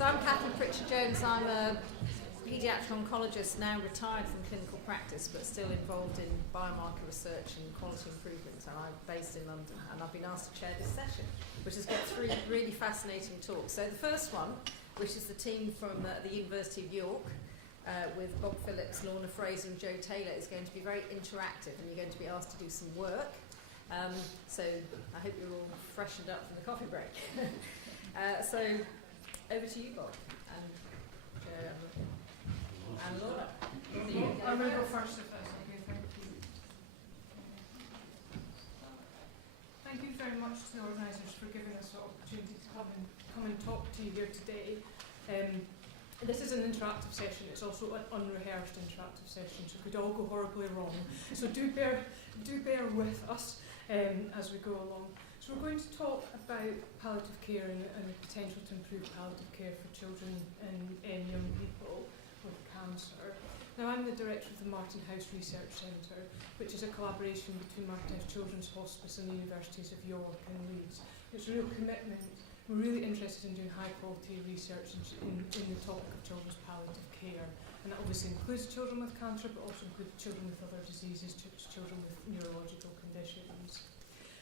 So I'm Catherine Pritchard-Jones. I'm a paediatric oncologist, now retired from clinical practice, but still involved in biomarker research and quality improvement. And I'm based in London, and I've been asked to chair this session, which has got three really fascinating talks. So the first one, which is the team from the University of York, with Bob Phillips, Lorna, Fraser and Joe Taylor, is going to be very interactive, and you're going to be asked to do some work. So I hope you're all freshened up from the coffee break. So over to you, Bob, and Lorna. I'm going to go first if that's okay, thank you. Thank you very much to the organisers for giving us the opportunity to come and talk to you here today. This is an interactive session. It's also an unrehearsed interactive session, so it could all go horribly wrong. So do bear with us as we go along. So we're going to talk about palliative care and the potential to improve palliative care for children and young people with cancer. Now, I'm the director of the Martin House Research Centre, which is a collaboration between Martin House Children's Hospice and the Universities of York and Leeds. It's a real commitment. We're really interested in doing high quality research in the topic of children's palliative care. And that obviously includes children with cancer, but also includes children with other diseases, children with neurological conditions.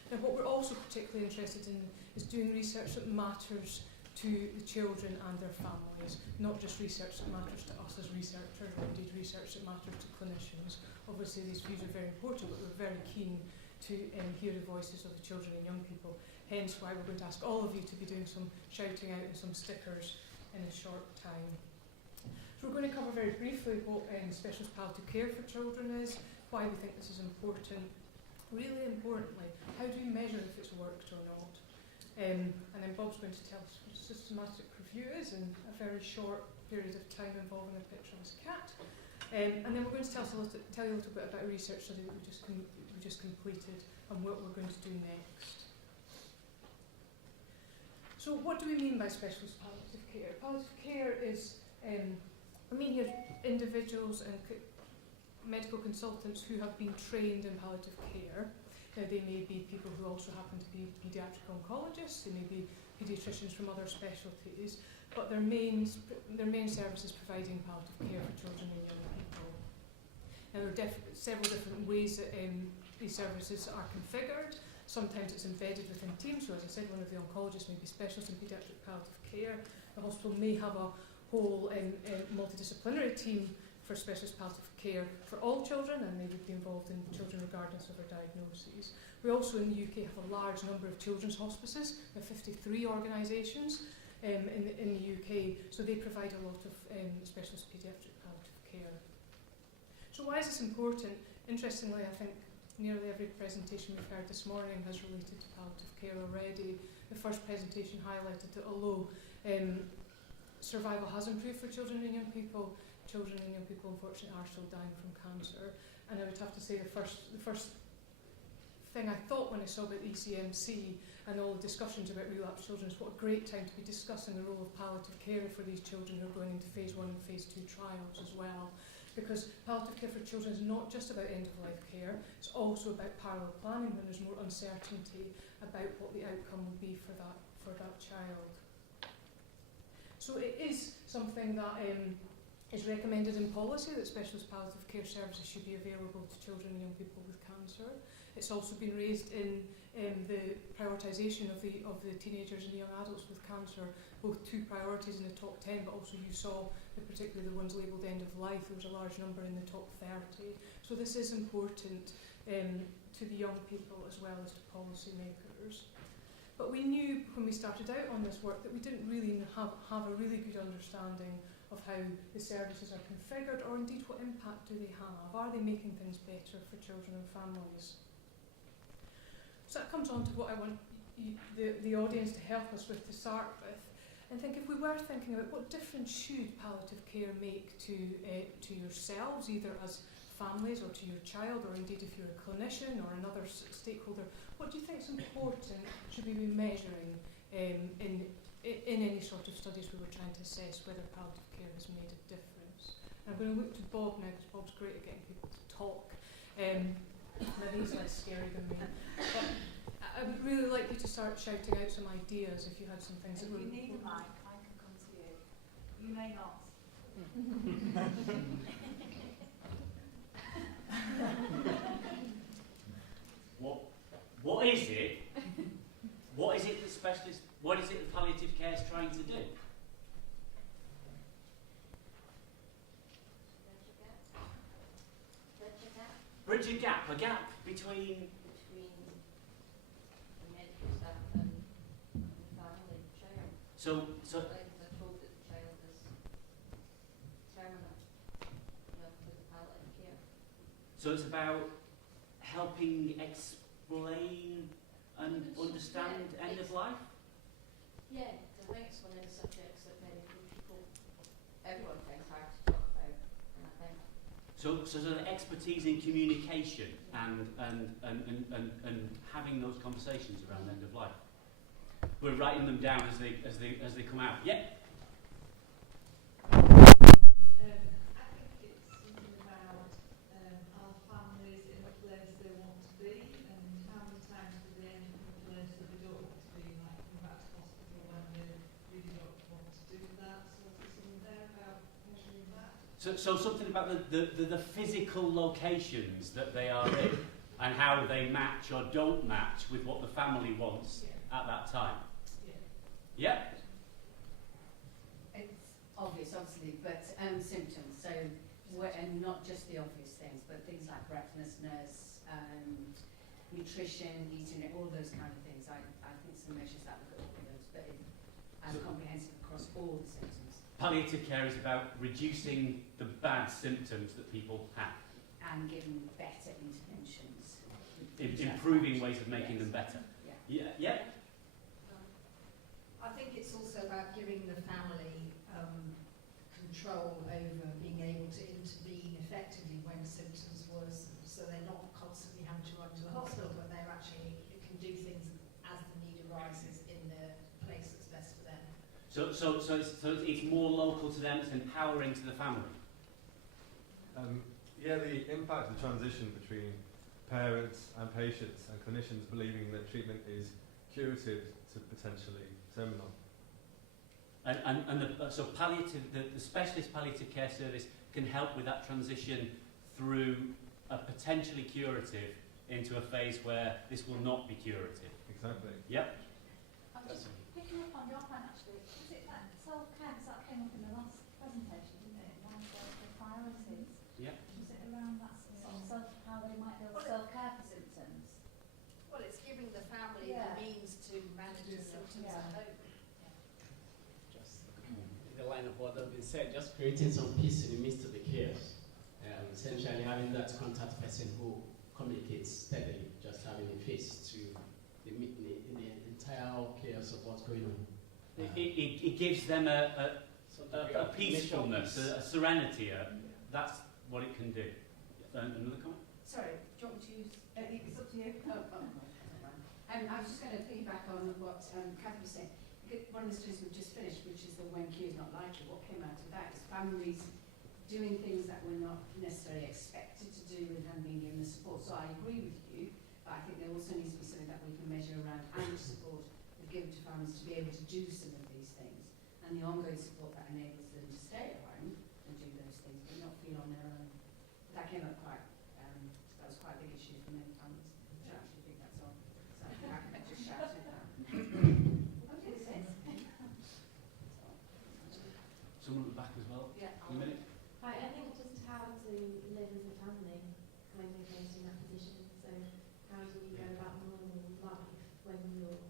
Now, what we're also particularly interested in is doing research that matters to the children and their families, not just research that matters to us as researchers, or indeed research that matters to clinicians. Obviously, these views are very important, but we're very keen to hear the voices of the children and young people. Hence why we're going to ask all of you to be doing some shouting out and some stickers in a short time. So we're going to cover very briefly what specialist palliative care for children is, why we think this is important. Really importantly, how do we measure if it's worked or not? And then Bob's going to tell us what a systematic review is in a very short period of time involving a picture of his cat. And then we're going to tell you a little bit about a research study that we just completed and what we're going to do next. So what do we mean by specialist palliative care? Palliative care is, I mean here, individuals and medical consultants who have been trained in palliative care. Now, they may be people who also happen to be paediatric oncologists, they may be paediatricians from other specialties, but their main service is providing palliative care for children and young people. Now, there are several different ways that these services are configured. Sometimes it's embedded within teams, so as I said, one of the oncologists may be specialist in paediatric palliative care. The hospital may have a whole multidisciplinary team for specialist palliative care for all children, and they would be involved in children regardless of their diagnoses. We also in the UK have a large number of children's hospices. There are 53 organisations in the UK, so they provide a lot of specialist paediatric palliative care. So why is this important? Interestingly, I think nearly every presentation we've heard this morning has related to palliative care already. The first presentation highlighted that although survival has improved for children and young people unfortunately are still dying from cancer. And I would have to say the first thing I thought when I saw about the ECMC and all the discussions about relapsed children is what a great time to be discussing the role of palliative care for these children who are going into phase 1 and phase 2 trials as well. Because palliative care for children is not just about end-of-life care, it's also about parallel planning when there's more uncertainty about what the outcome will be for that child. So it is something that is recommended in policy that specialist palliative care services should be available to children and young people with cancer. It's also been raised in the prioritisation of the teenagers and the young adults with cancer, both 2 priorities in the top 10, but also you saw particularly the ones labelled end of life. There was a large number in the top 30. So this is important to the young people as well as to policy makers. But we knew when we started out on this work that we didn't really have a really good understanding of how the services are configured, or indeed what impact do they have? Are they making things better for children and families? So that comes on to what I want the audience to help us with to start with. And think if we were thinking about what difference should palliative care make to yourselves, either as families or to your child, or indeed if you're a clinician or another stakeholder, what do you think is important should we be measuring in any sort of studies we were trying to assess whether palliative care has made a difference? And I'm going to look to Bob now, because Bob's great at getting people to talk. Maybe he's less scary than me. But I would really like you to start shouting out some ideas if you had some things that if were... you need a mic, I can come to you. You may not. What is it? What is it that specialists? What is it that palliative care is trying to do? Bridge a gap between the medical staff and the family child. So Like they're told that the child is terminal, with palliative care. so it's about helping explain and understand end of life. Yeah, I think it's one of the subjects that medical people, everyone finds hard to talk about, and I think. So the expertise in communication and having those conversations around end of life. We're writing them down as they come out. Yeah. I think it's something about our families in the place they want to be, and how many times do they end up in a place that they don't want to be, like coming back to hospital when they really don't want to do that. So there's something there about measuring that. So something about the physical locations that they are in and how they match or don't match with what the family wants at that time. Yeah. It's obvious, obviously, but symptoms. So, and not just the obvious things, but things like breathlessness, nutrition, eating, all those kind of things. I think some measures that look at all of those, but as comprehensive across all the symptoms. Palliative care is about reducing the bad symptoms that people have. And giving better interventions. Improving ways of making them better. Yeah. Yeah. I think it's also about giving the family control over being able to intervene effectively when symptoms worsen, so they're not constantly having to run to the hospital, but they're actually can do things as the need arises in the place that's best for them. So it's more local to them. It's empowering to the family. The impact of the transition between parents and patients and clinicians believing that treatment is curative to potentially terminal. So palliative, the specialist palliative care service can help with that transition through a potentially curative into a phase where this will not be curative. Exactly. Yep. I'm just picking up on your point actually. Was it that self-care, because that came up in the last presentation, didn't it? One of the priorities. Yeah. Was it around that sort of how they might build self-care for symptoms? Well, it's giving the family the means to manage the symptoms at home. Just in the line of what has been said, just creating some peace in the midst of the chaos. Essentially having that contact person who communicates steadily, just having a face to the entire chaos of what's going on. It gives them a peacefulness, a serenity. That's what it can do. Another comment? Sorry, do you want me to use? It's up to you. I was just going to piggyback on what Cathy was saying. One of the studies we've just finished, which is the when Q is not likely, what came out of that is families doing things that were not necessarily expected to do and then being given the support. So I agree with you, but I think there also needs to be something that we can measure around how much support we give to families to be able to do some of these things, and the ongoing support that enables them to stay at home and do those things, but not feel on their own. That came up quite, that was quite a big issue for many families. I don't actually think that's on. So I can just shout it out. Okay, Someone at the back as well? Yeah. In a minute? Hi, I think just how to live as a family kind of goes in that position. So how do you go about normal life when you're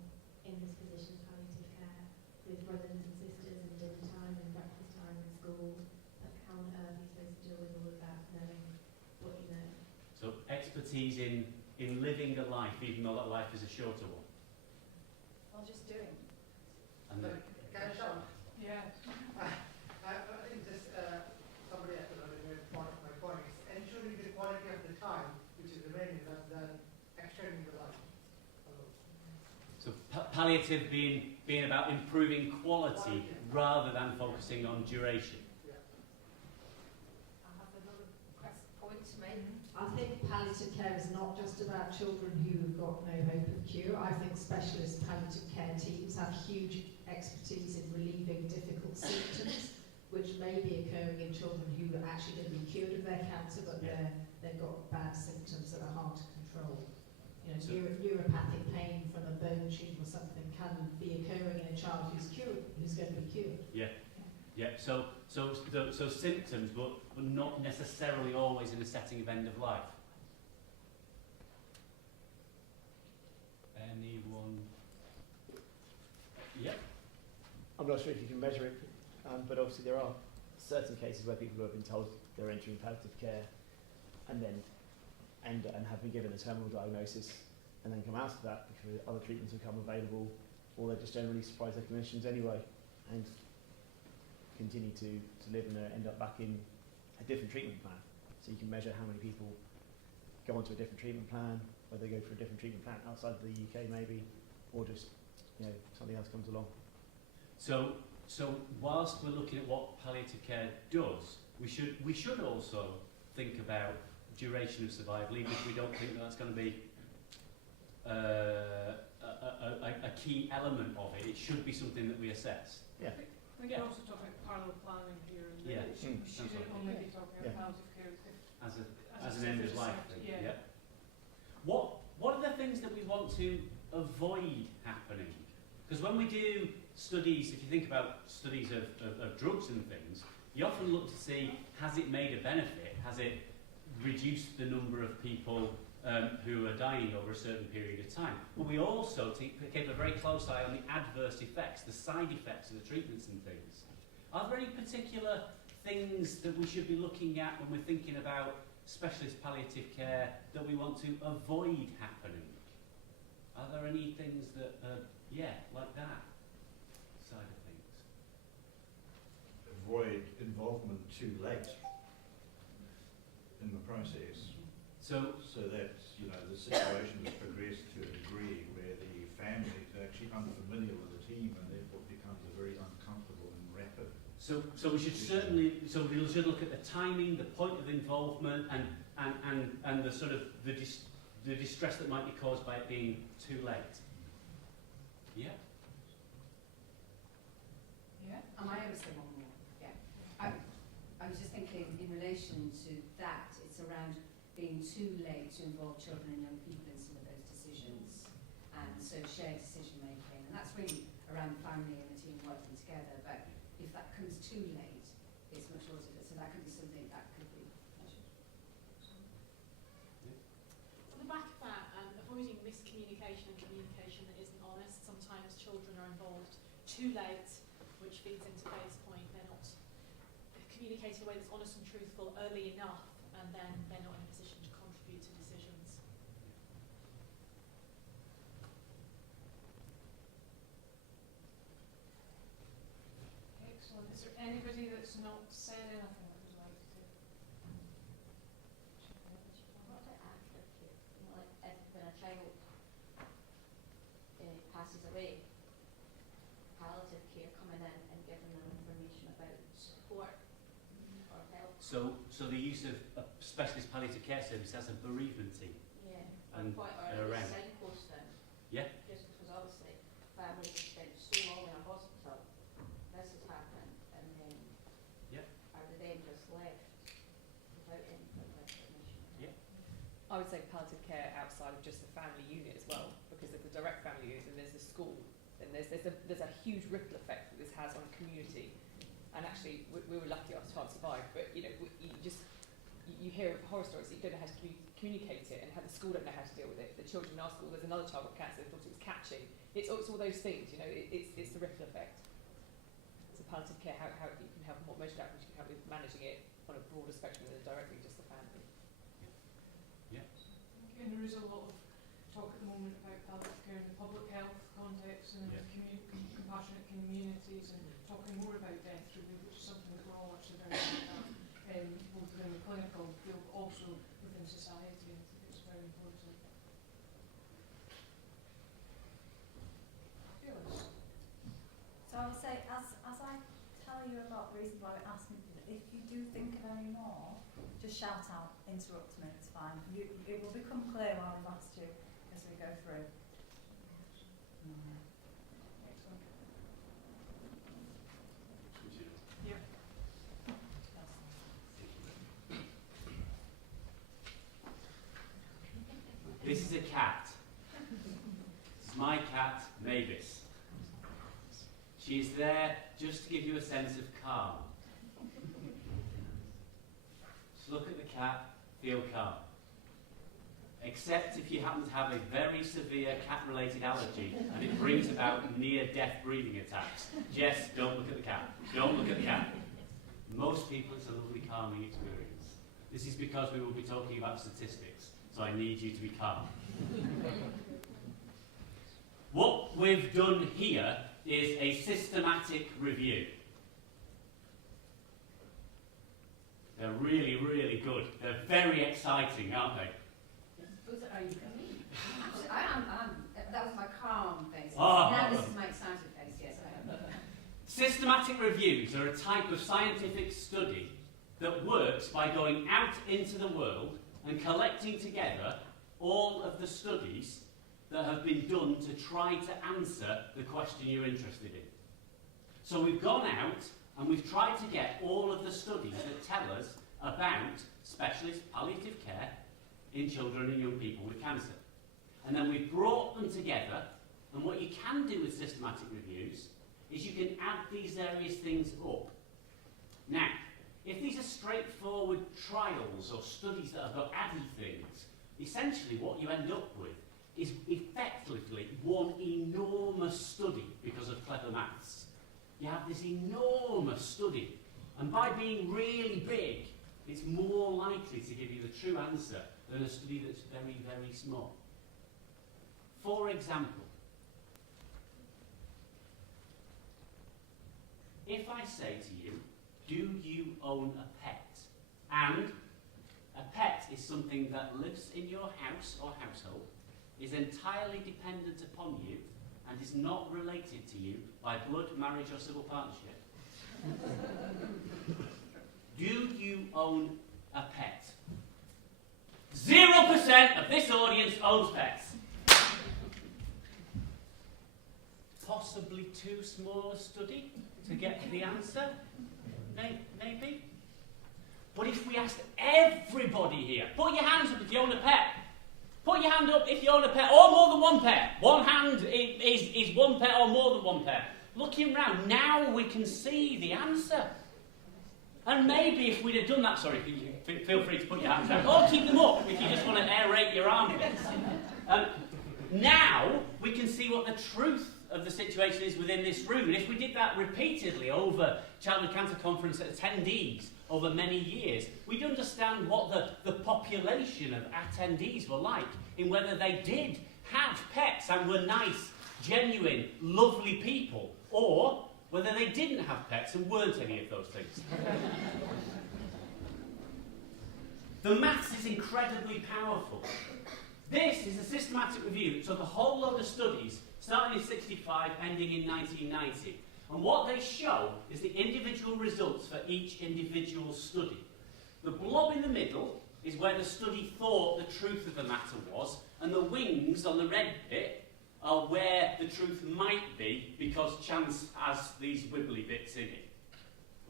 in this position of palliative care with brothers and sisters and dinner time and breakfast time and school? Like how on earth are you supposed to deal with all of that knowing what you know? So expertise in living a life, even though that life is a shorter one. Or just doing. And Can I shout? Yeah. I think just somebody has to made my point. It's ensuring the quality of the time which is remaining rather than extending the life. So palliative being about improving quality rather than focusing on duration. I have another point to make. I think palliative care is not just about children who have got no hope of cure. I think specialist palliative care teams have huge expertise in relieving difficult symptoms which may be occurring in children who are actually going to be cured of their cancer, but they've got bad symptoms that are hard to control. You know, neuropathic pain from a bone tumor or something can be occurring in a child who's cured, who's going to be cured. Yeah. Yeah, so symptoms, but not necessarily always in a setting of end of life. Anyone? Yeah. I'm not sure if you can measure it, but obviously there are certain cases where people have been told they're entering palliative care and then and have been given a terminal diagnosis and then come out of that because other treatments become available, or they just generally surprise their clinicians anyway and continue to live and end up back in a different treatment plan. So you can measure how many people go onto a different treatment plan, whether they go for a different treatment plan outside the UK maybe, or just something else comes along. So whilst we're looking at what palliative care does, we should also think about duration of survival, even if we don't think that that's going to be a key element of it. It should be something that we assess. Yeah. We can also talk about parallel planning here. And should it only be talking about palliative care as an end of life thing? Yeah. What are the things that we want to avoid happening? Because when we do studies, if you think about studies of drugs and things, you often look to see, has it made a benefit? Has it reduced the number of people who are dying over a certain period of time? But we also keep a very close eye on the adverse effects, the side effects of the treatments and things. Are there any particular things that we should be looking at when we're thinking about specialist palliative care that we want to avoid happening? Are there any things that like that side of things? Avoid involvement too late in the process. So that the situation has progressed to a degree where the family is actually unfamiliar with the team and therefore becomes a very uncomfortable and rapid. So we should we should look at the timing, the point of involvement, and the sort of the distress that might be caused by it being too late. Yeah. Yeah. Am I able to say one more? Yeah. I was just thinking in relation to that, it's around being too late to involve children and young people in some of those decisions, and so shared decision making, and that's really around the family and the team working together. But if that comes too late, it's much more difficult. So that could be something that could be measured. On the back of that, avoiding miscommunication and communication that isn't honest. Sometimes children are involved too late, which feeds into Faye's point. They're not communicating in a way that's honest and truthful early enough, and then they're not in a position to contribute to decisions. Excellent. Is there anybody that's not said anything that would like to? What about after care? Like when a child passes away, palliative care coming in and giving them information about support or help. So the use of a specialist palliative care service as a bereavement team. Yeah. And quite around. Signposting. Yeah. Just because obviously families have spent so long in a hospital, this has happened, and then are they then just left without any further information? Yeah. I would say palliative care outside of just the family unit as well, because if the direct family unit and there's the school, then there's a huge ripple effect that this has on a community. And actually, we were lucky our child survived, but you hear horror stories that you don't know how to communicate it, and how the school don't know how to deal with it. The children in our school, there's another child with cancer, they thought it was catching. It's all those things, it's the ripple effect. So palliative care, how you can help, what measured outcomes you can help with managing it on a broader spectrum than directly just the family. Yeah. And there is a lot of talk at the moment about palliative care in the public health context and compassionate communities, and talking more about death really, which is something that we're all actually very good at, both within the clinical field but also within society. I think it's very important. Phyllis. So I will say, as I tell you about the reason why we asked me, if you do think of any more, just shout out, interrupt me, it's fine. It will become clear while we've asked you as we go through. Excellent. Yeah. is a cat. It's my cat, Mavis. She's there just to give you a sense of calm. Just look at the cat, feel calm. Except if you happen to have a very severe cat-related allergy and it brings about near-death breathing attacks. Jess, don't look at the cat. Don't look at the cat. Most people, it's a lovely calming experience. This is because we will be talking about statistics, so I need you to be calm. What we've done here is a systematic review. They're really, really good. They're very exciting, aren't they? Are you coming? I am. That was my calm face. Oh. Now this is my excited face. Yes, I am. Systematic reviews are a type of scientific study that works by going out into the world and collecting together all of the studies that have been done to try to answer the question you're interested in. So we've gone out and we've tried to get all of the studies that tell us about specialist palliative care in children and young people with cancer. And then we've brought them together, and what you can do with systematic reviews is you can add these various things up. Now, if these are straightforward trials or studies that have got added things, essentially what you end up with is effectively one enormous study because of clever maths. You have this enormous study, and by being really big, it's more likely to give you the true answer than a study that's very, very small. For example, if I say to you, do you own a pet? And a pet is something that lives in your house or household, is entirely dependent upon you, and is not related to you by blood, marriage or civil partnership. Do you own a pet? 0% of this audience owns pets. Possibly too small a study to get the answer? Maybe. But if we asked everybody here, put your hands up if you own a pet. Put your hand up if you own a pet, or more than one pet. One hand is one pet or more than one pet. Looking round, now we can see the answer. And maybe if we'd have done that, sorry, feel free to put your hands down, or keep them up if you just want to aerate your armpits. Now we can see what the truth of the situation is within this room. And if we did that repeatedly over Childhood Cancer Conference attendees over many years, we'd understand what the population of attendees were like, in whether they did have pets and were nice, genuine, lovely people, or whether they didn't have pets and weren't any of those things. The maths is incredibly powerful. This is a systematic review that took a whole load of studies, starting in 65, ending in 1990. And what they show is the individual results for each individual study. The blob in the middle is where the study thought the truth of the matter was, and the wings on the red bit are where the truth might be, because chance has these wibbly bits in it.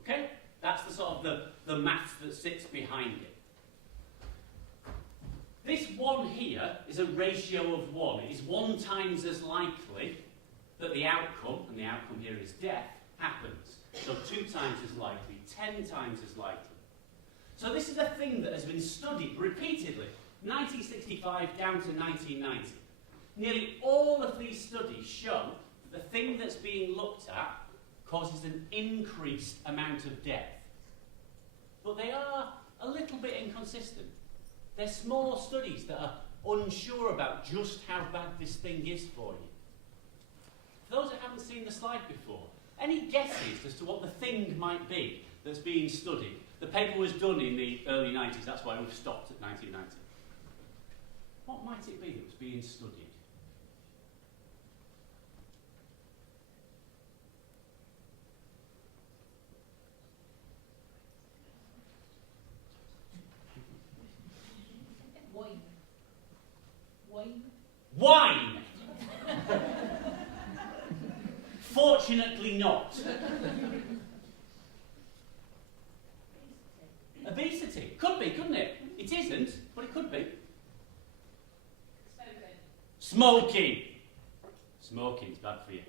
Okay? That's the sort of the maths that sits behind it. This one here is a ratio of 1. It is 1 times as likely that the outcome, and the outcome here is death, happens. So 2 times as likely, 10 times as likely. So this is a thing that has been studied repeatedly, 1965 down to 1990. Nearly all of these studies show that the thing that's being looked at causes an increased amount of death. But they are a little bit inconsistent. They're small studies that are unsure about just how bad this thing is for you. For those that haven't seen the slide before, any guesses as to what the thing might be that's being studied? The paper was done in the early 90s, that's why we've stopped at 1990. What might it be that was being studied? Wine! Fortunately not. Obesity. Could be, couldn't it? It isn't, but it could be. Exposure Smoking. Smoking's bad for you.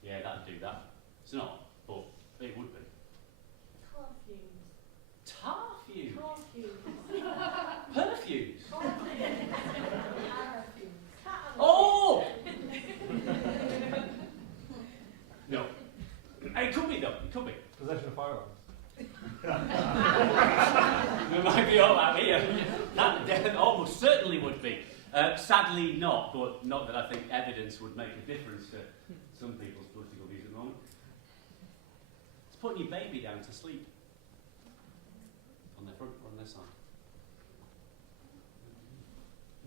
Yeah, that'd do that. It's not, but it would be. Tar fumes. Tar fumes? Tar fumes. Perfumes? Cat Oh! No. It could be though, it could be. Possession of firearms. We might be all out here. That almost certainly would be. Sadly not, but not that I think evidence would make a difference to some people's political views at the moment. It's putting your baby down to sleep. On their front or on their side.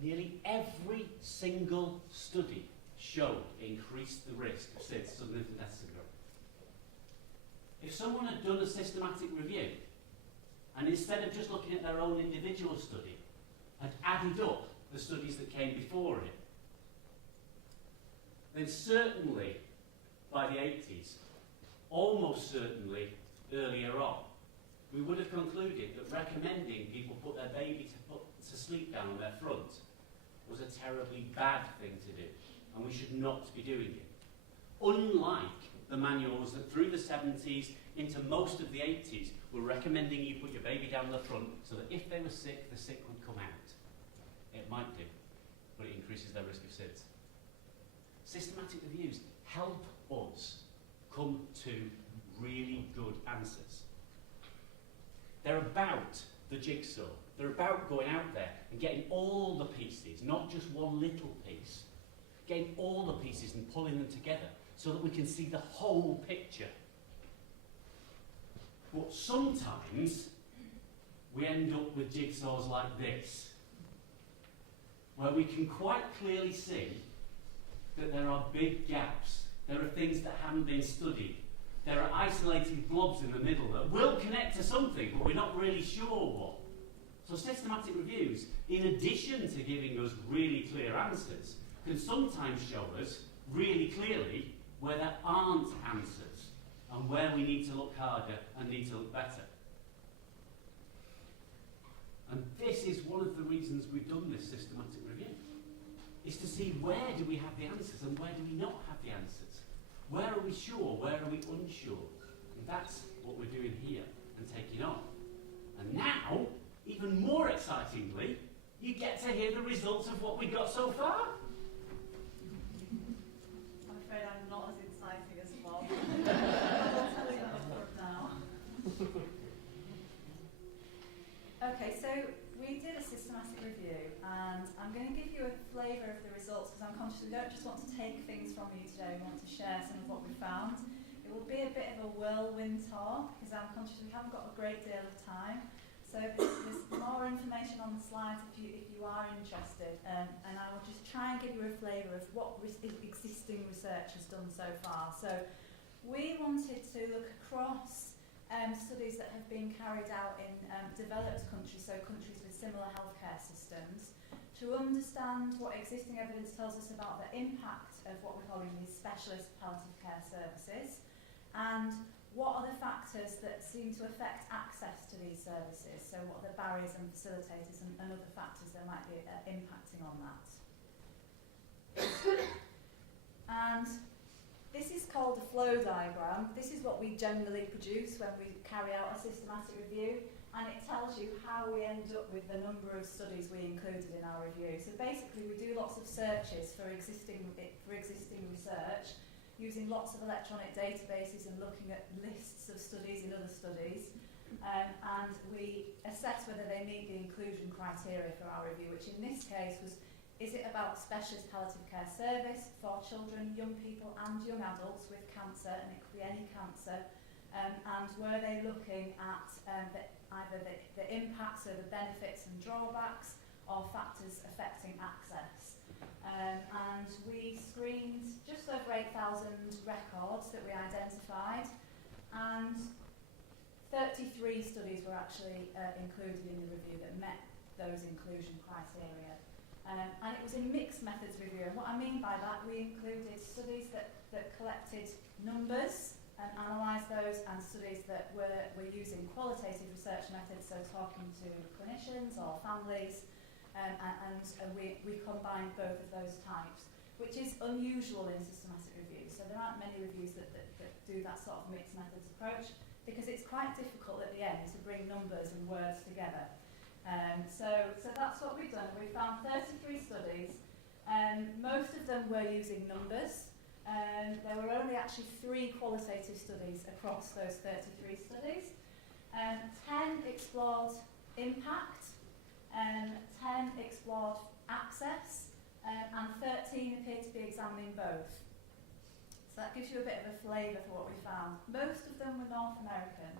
Nearly every single study showed increased the risk of sudden infant death syndrome. If someone had done a systematic review, and instead of just looking at their own individual study, had added up the studies that came before it, then certainly by the 80s, almost certainly earlier on, we would have concluded that recommending people put their baby to sleep down on their front was a terribly bad thing to do, and we should not be doing it. Unlike the manuals that through the 70s into most of the 80s were recommending you put your baby down the front so that if they were sick, the sick would come out. It might do, but it increases their risk of SIDS. Systematic reviews help us come to really good answers. They're about the jigsaw. They're about going out there and getting all the pieces, not just one little piece, getting all the pieces and pulling them together so that we can see the whole picture. But sometimes we end up with jigsaws like this, where we can quite clearly see that there are big gaps. There are things that haven't been studied. There are isolated blobs in the middle that will connect to something, but we're not really sure what. So systematic reviews, in addition to giving us really clear answers, can sometimes show us really clearly where there aren't answers and where we need to look harder and need to look better. And this is one of the reasons we've done this systematic review, is to see where do we have the answers and where do we not have the answers. Where are we sure, where are we unsure? And that's what we're doing here and taking on. And now, even more excitingly, you get to hear the results of what we got so far. I'm afraid I'm not as exciting as Bob. I'll tell you that upfront now. Okay, so we did a systematic review, and I'm going to give you a flavour of the results because I'm conscious we don't just want to take things from you today, we want to share some of what we found. It will be a bit of a whirlwind tour because I'm conscious we haven't got a great deal of time. So there's more information on the slides if you are interested, and I will just try and give you a flavour of what existing research has done so far. So we wanted to look across studies that have been carried out in developed countries, so countries with similar healthcare systems, to understand what existing evidence tells us about the impact of what we're calling these specialist palliative care services, and what are the factors that seem to affect access to these services? So what are the barriers and facilitators and other factors that might be impacting on that? And this is called a flow diagram. This is what we generally produce when we carry out a systematic review, and it tells you how we end up with the number of studies we included in our review. So basically we do lots of searches for existing research, using lots of electronic databases and looking at lists of studies in other studies, and we assess whether they meet the inclusion criteria for our review, which in this case was, is it about specialist palliative care service for children, young people and young adults with cancer, and it could be any cancer, and were they looking at either the impacts or the benefits and drawbacks or factors affecting access. And we screened just over 8,000 records that we identified, and 33 studies were actually included in the review that met those inclusion criteria. And it was a mixed methods review, and what I mean by that, we included studies that collected numbers and analysed those, and studies that were using qualitative research methods, so talking to clinicians or families, and we combined both of those types, which is unusual in systematic reviews. So there aren't many reviews that do that sort of mixed methods approach, because it's quite difficult at the end to bring numbers and words together. So that's what we've done. We found 33 studies. Most of them were using numbers. There were only actually 3 qualitative studies across those 33 studies. 10 explored impact, 10 explored access, and 13 appeared to be examining both. So that gives you a bit of a flavour for what we found. Most of them were North American.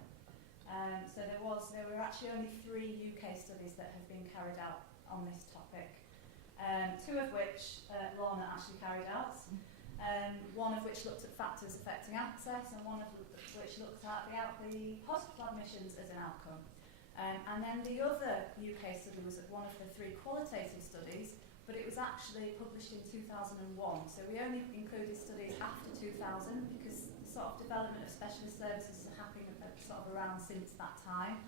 So there were actually only 3 UK studies that have been carried out on this topic. 2 of which Lorna actually carried out. One of which looked at factors affecting access, and one of which looked at the hospital admissions as an outcome. And then the other UK study was one of the 3 qualitative studies, but it was actually published in 2001. So we only included studies after 2000 because the sort of development of specialist services is happening sort of around since that time.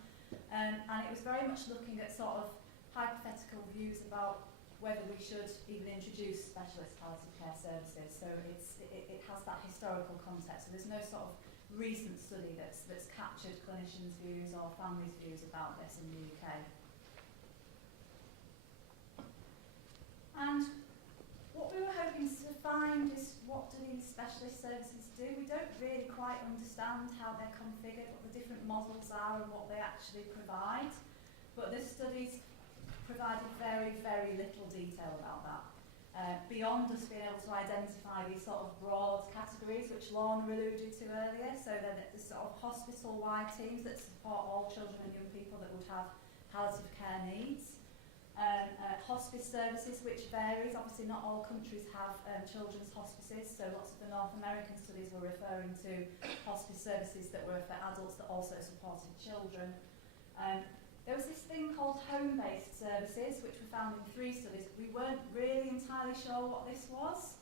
And it was very much looking at sort of hypothetical views about whether we should even introduce specialist palliative care services. So it has that historical context. So there's no sort of recent study that's captured clinicians' views or families' views about this in the UK. And what we were hoping to find is, what do these specialist services do? We don't really quite understand how they're configured, what the different models are and what they actually provide. But the studies provided very, very little detail about that. Beyond us being able to identify these sort of broad categories, which Lorna alluded to earlier, so that the sort of hospital-wide teams that support all children and young people that would have palliative care needs. Hospice services, which varies. Obviously not all countries have children's hospices, so lots of the North American studies were referring to hospice services that were for adults that also supported children. There was this thing called home-based services, which were found in 3 studies. We weren't really entirely sure what this was,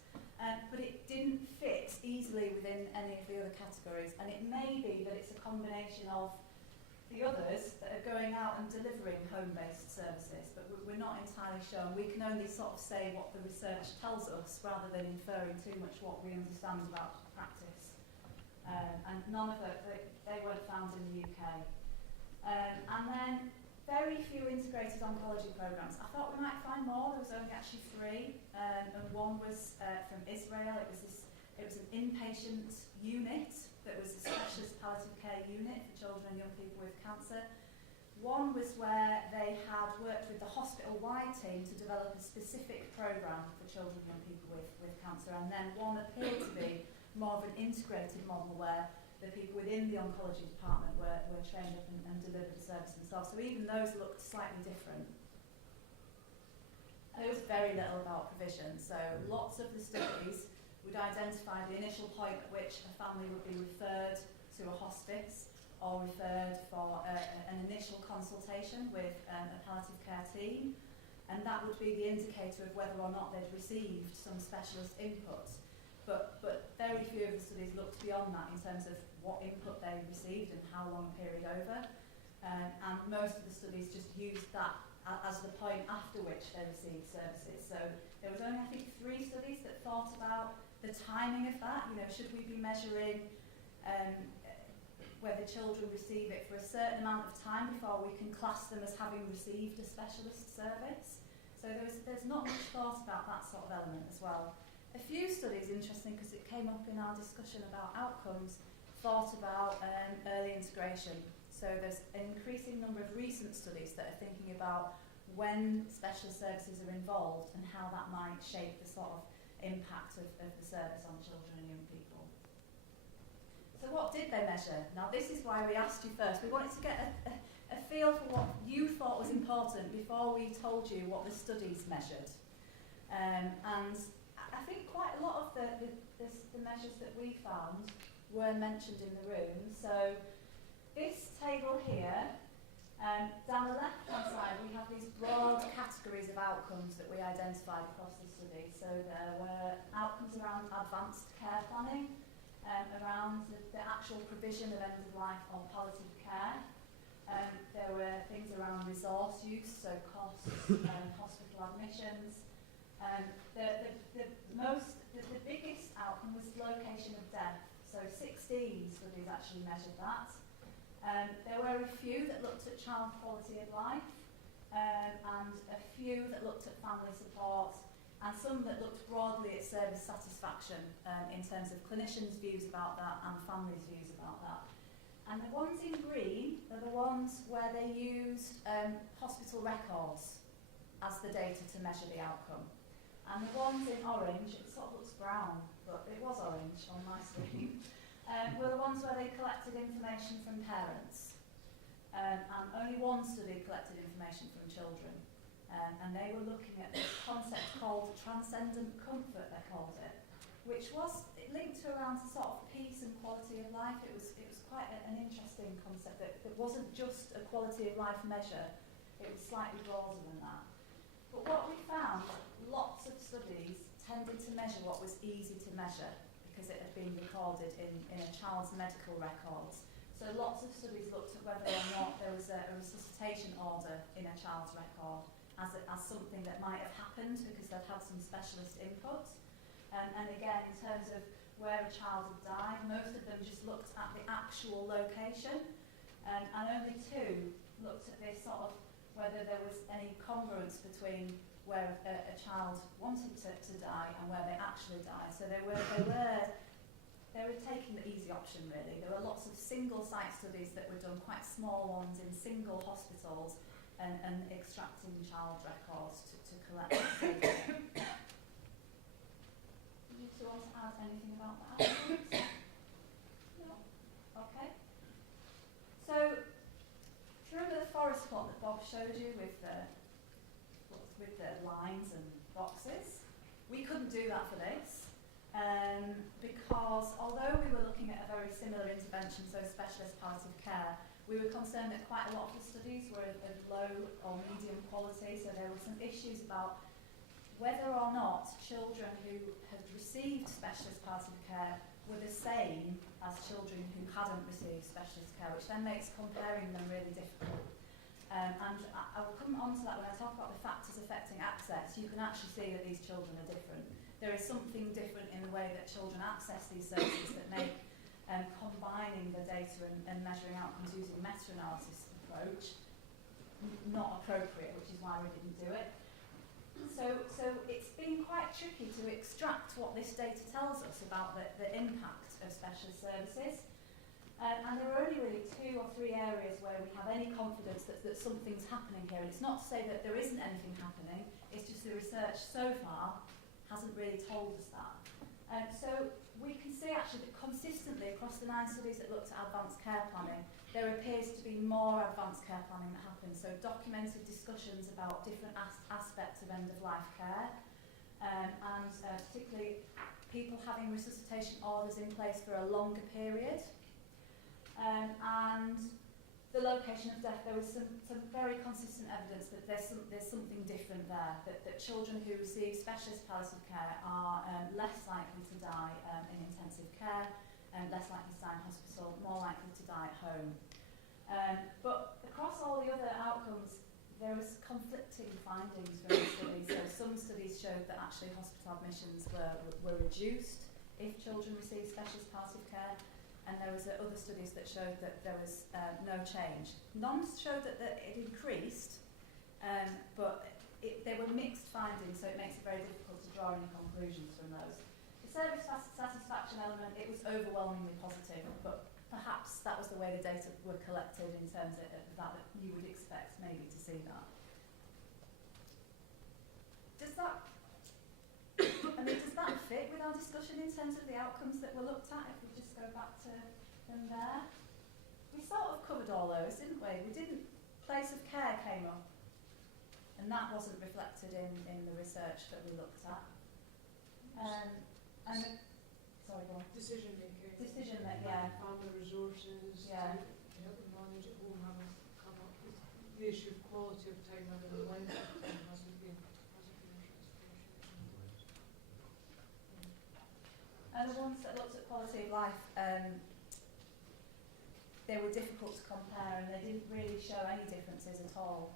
but it didn't fit easily within any of the other categories, and it may be that it's a combination of the others that are going out and delivering home-based services, but we're not entirely sure. We can only sort of say what the research tells us rather than inferring too much what we understand about practice. And none of they weren't found in the UK. And then very few integrated oncology programs. I thought we might find more. There was only actually 3, and one was from Israel. It was an inpatient unit that was a specialist palliative care unit for children and young people with cancer. One was where they had worked with the hospital-wide team to develop a specific programme for children and young people with cancer, and then one appeared to be more of an integrated model where the people within the oncology department were trained up and delivered the service themselves. So even those looked slightly different. And there was very little about provision. So lots of the studies would identify the initial point at which a family would be referred to a hospice or referred for an initial consultation with a palliative care team, and that would be the indicator of whether or not they'd received some specialist input. But very few of the studies looked beyond that in terms of what input they received and how long a period over, and most of the studies just used that as the point after which they received services. So there was only, I think, 3 studies that thought about the timing of that. You know, should we be measuring whether children receive it for a certain amount of time before we can class them as having received a specialist service? So there's not much thought about that sort of element as well. A few studies, interesting because it came up in our discussion about outcomes, thought about early integration. So there's an increasing number of recent studies that are thinking about when specialist services are involved and how that might shape the sort of impact of the service on children and young people. So what did they measure? Now this is why we asked you first. We wanted to get a feel for what you thought was important before we told you what the studies measured. And I think quite a lot of the measures that we found were mentioned in the room. So this table here, down the left-hand side, we have these broad categories of outcomes that we identified across the study. So there were outcomes around advanced care planning, around the actual provision of end-of-life or palliative care. There were things around resource use, so costs, hospital admissions. The biggest outcome was location of death. So 16 studies actually measured that. There were a few that looked at child quality of life, and a few that looked at family support, and some that looked broadly at service satisfaction in terms of clinicians' views about that and families' views about that. And the ones in green are the ones where they used hospital records as the data to measure the outcome. And the ones in orange, it sort of looks brown, but it was orange on my screen, were the ones where they collected information from parents. And only one study collected information from children. And they were looking at this concept called transcendent comfort, they called it, which was linked to around sort of peace and quality of life. It was quite an interesting concept that wasn't just a quality of life measure, it was slightly broader than that. But what we found, lots of studies tended to measure what was easy to measure because it had been recorded in a child's medical records. So lots of studies looked at whether or not there was a resuscitation order in a child's record as something that might have happened because they'd had some specialist input. And again, in terms of where a child had died, most of them just looked at the actual location, and only 2 looked at this sort of whether there was any congruence between where a child wanted to die and where they actually died. So they were taking the easy option really. There were lots of single site studies that were done, quite small ones in single hospitals, and extracting child records to collect data. Do you two want to add anything about that? No? Okay. So, do you remember the forest plot that Bob showed you with the lines and boxes? We couldn't do that for this because although we were looking at a very similar intervention, so specialist palliative care, we were concerned that quite a lot of the studies were of low or medium quality, so there were some issues about whether or not children who had received specialist palliative care were the same as children who hadn't received specialist care, which then makes comparing them really difficult. And I will come on to that when I talk about the factors affecting access. You can actually see that these children are different. There is something different in the way that children access these services that make combining the data and measuring outcomes using meta-analysis approach not appropriate, which is why we didn't do it. So it's been quite tricky to extract what this data tells us about the impact of specialist services. And there are only really 2 or 3 areas where we have any confidence that something's happening here. And it's not to say that there isn't anything happening, it's just the research so far hasn't really told us that. So we can see actually that consistently across the 9 studies that looked at advanced care planning, there appears to be more advanced care planning that happens. So documented discussions about different aspects of end-of-life care, and particularly people having resuscitation orders in place for a longer period. And the location of death, there was some very consistent evidence that there's something different there, that children who receive specialist palliative care are less likely to die in intensive care, less likely to die in hospital, more likely to die at home. But across all the other outcomes, there was conflicting findings from the studies. So some studies showed that actually hospital admissions were reduced if children received specialist palliative care, and there was other studies that showed that there was no change. None showed that it increased, but they were mixed findings, so it makes it very difficult to draw any conclusions from those. The service satisfaction element, it was overwhelmingly positive, but perhaps that was the way the data were collected in terms of that you would expect maybe to see that. Does that fit with our discussion in terms of the outcomes that were looked at? If we just go back to them there. We sort of covered all those, didn't we? We didn't. Place of care came up, and that wasn't reflected in the research that we looked at. Sorry, go on. Decision making. Yeah. Family resources. Yeah. To help them manage at home, haven't come up with the issue of quality of time and the length of time hasn't been And the ones that looked at quality of life, they were difficult to compare and they didn't really show any differences at all.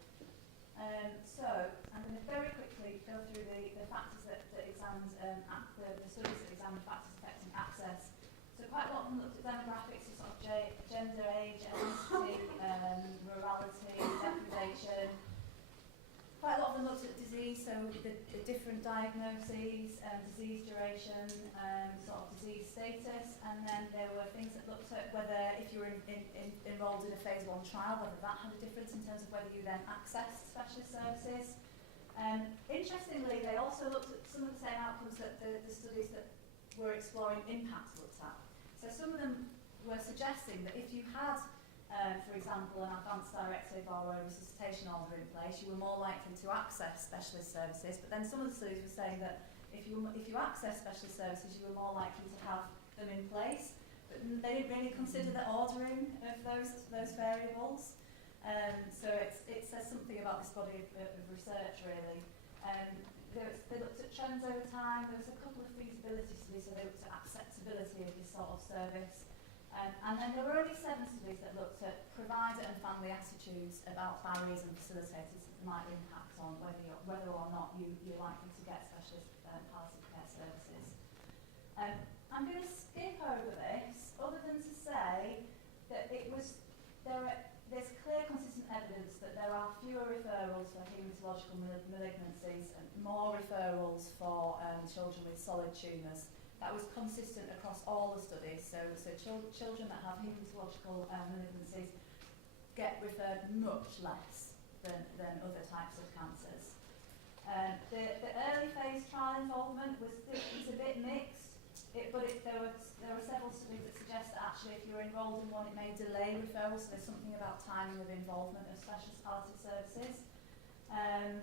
So I'm going to very quickly go through the factors that examined, the studies that examined factors affecting access. So quite a lot of them looked at demographics, so sort of gender, age, ethnicity, rurality, deprivation. Quite a lot of them looked at disease, so the different diagnoses, disease duration, sort of disease status, and then there were things that looked at whether if you were enrolled in a phase 1 trial, whether that had a difference in terms of whether you then accessed specialist services. Interestingly, they also looked at some of the same outcomes that the studies that were exploring impact looked at. So some of them were suggesting that if you had for example, an advanced directive or a resuscitation order in place, you were more likely to access specialist services. But then some of the studies were saying that if you access specialist services, you were more likely to have them in place. But they didn't really consider the ordering of those variables. So it says something about this body of research, really. They looked at trends over time. There was a couple of feasibility studies, so they looked at acceptability of this sort of service. And then there were only 7 studies that looked at provider and family attitudes about barriers and facilitators that might impact on whether or not you're likely to get specialist palliative care services. I'm going to skip over this, other than to say that there's clear, consistent evidence that there are fewer referrals for haematological malignancies and more referrals for children with solid tumours. That was consistent across all the studies. So children that have haematological malignancies get referred much less than other types of cancers. The early phase trial involvement was a bit mixed, there were several studies that suggest that actually if you're enrolled in one, it may delay referrals. So there's something about timing of involvement of specialist palliative services. And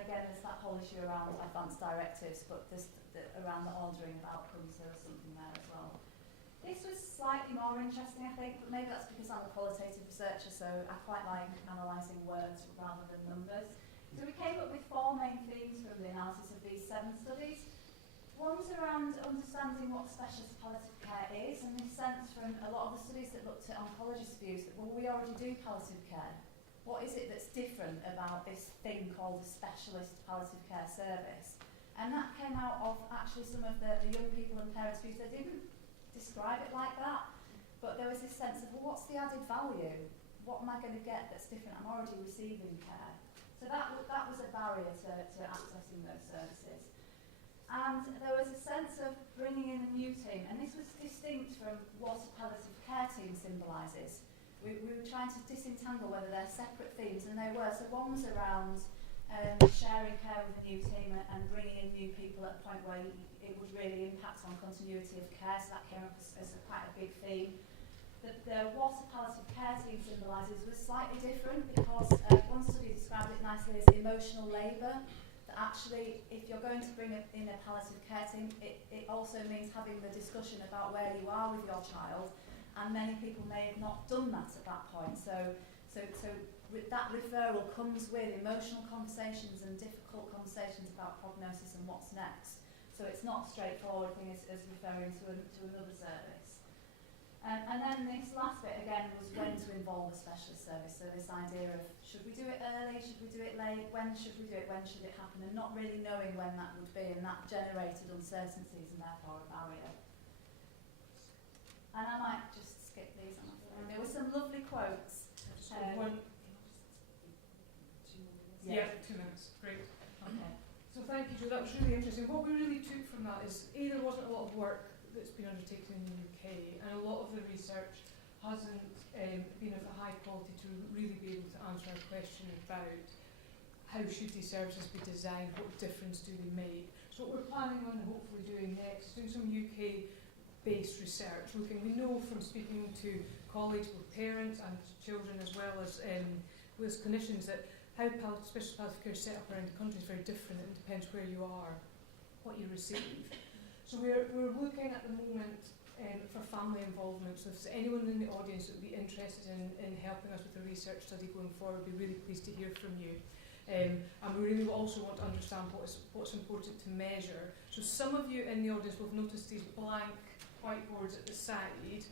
again, there's that whole issue around advanced directives, but there's around the ordering of outcomes, there was something there as well. This was slightly more interesting, I think, but maybe that's because I'm a qualitative researcher, so I quite like analysing words rather than numbers. So we came up with 4 main themes from the analysis of these 7 studies. One's around understanding what specialist palliative care is, and this sense from a lot of the studies that looked at oncologists' views that, well, we already do palliative care. What is it that's different about this thing called a specialist palliative care service? And that came out of actually some of the young people and parents' views. They didn't describe it like that, but there was this sense of, well, what's the added value? What am I going to get that's different? I'm already receiving care. So that was a barrier to accessing those services. And there was a sense of bringing in a new team, and this was distinct from what a palliative care team symbolises. We were trying to disentangle whether they're separate themes, and they were. So one was around sharing care with a new team and bringing in new people at a point where it would really impact on continuity of care, so that came up as quite a big theme. What a palliative care team symbolises was slightly different because one study described it nicely as emotional labour, that actually if you're going to bring in a palliative care team, it also means having the discussion about where you are with your child, and many people may have not done that at that point. So that referral comes with emotional conversations and difficult conversations about prognosis and what's next. So it's not a straightforward thing as referring to another service. And then this last bit again was when to involve a specialist service. So this idea of should we do it early, should we do it late, when should we do it, when should it happen, and not really knowing when that would be, and that generated uncertainties and therefore a barrier. And I might just skip these. There were some lovely quotes. Yeah, 2 minutes. Great. Okay. So thank you, Jo. That was really interesting. What we really took from that is there wasn't a lot of work that's been undertaken in the UK, and a lot of the research hasn't been of a high quality to really be able to answer our question about how should these services be designed, what difference do they make. So what we're planning on hopefully doing next is doing some UK-based research. We know from speaking to colleagues, both parents and children, as well as with clinicians, that how specialist palliative care is set up around the country is very different. It depends where you are, what you receive. So we're looking at the moment for family involvement. So if there's anyone in the audience that would be interested in helping us with a research study going forward, we'd be really pleased to hear from you. And we really also want to understand what's important to measure. So some of you in the audience will have noticed these blank whiteboards at the side.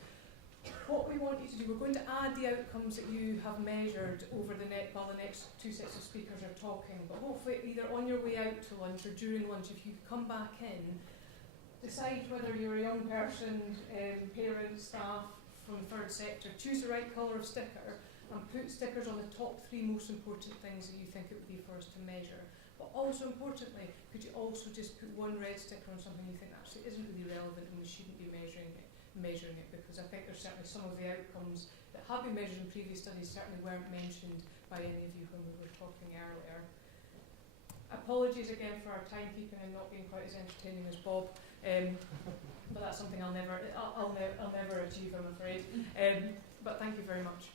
what we want you to do, we're going to add the outcomes that you have measured over while the next two sets of speakers are talking, but hopefully either on your way out to lunch or during lunch, if you come back in, decide whether you're a young person, parents, staff from third sector, choose the right colour of sticker and put stickers on the top 3 most important things that you think it would be for us to measure. But also importantly, could you also just put 1 red sticker on something you think actually isn't really relevant and we shouldn't be measuring it, because I think there's certainly some of the outcomes that have been measured in previous studies certainly weren't mentioned by any of you when we were talking earlier. Apologies again for our timekeeping and not being quite as entertaining as Bob, but that's something I'll never achieve, I'm afraid. But thank you very much.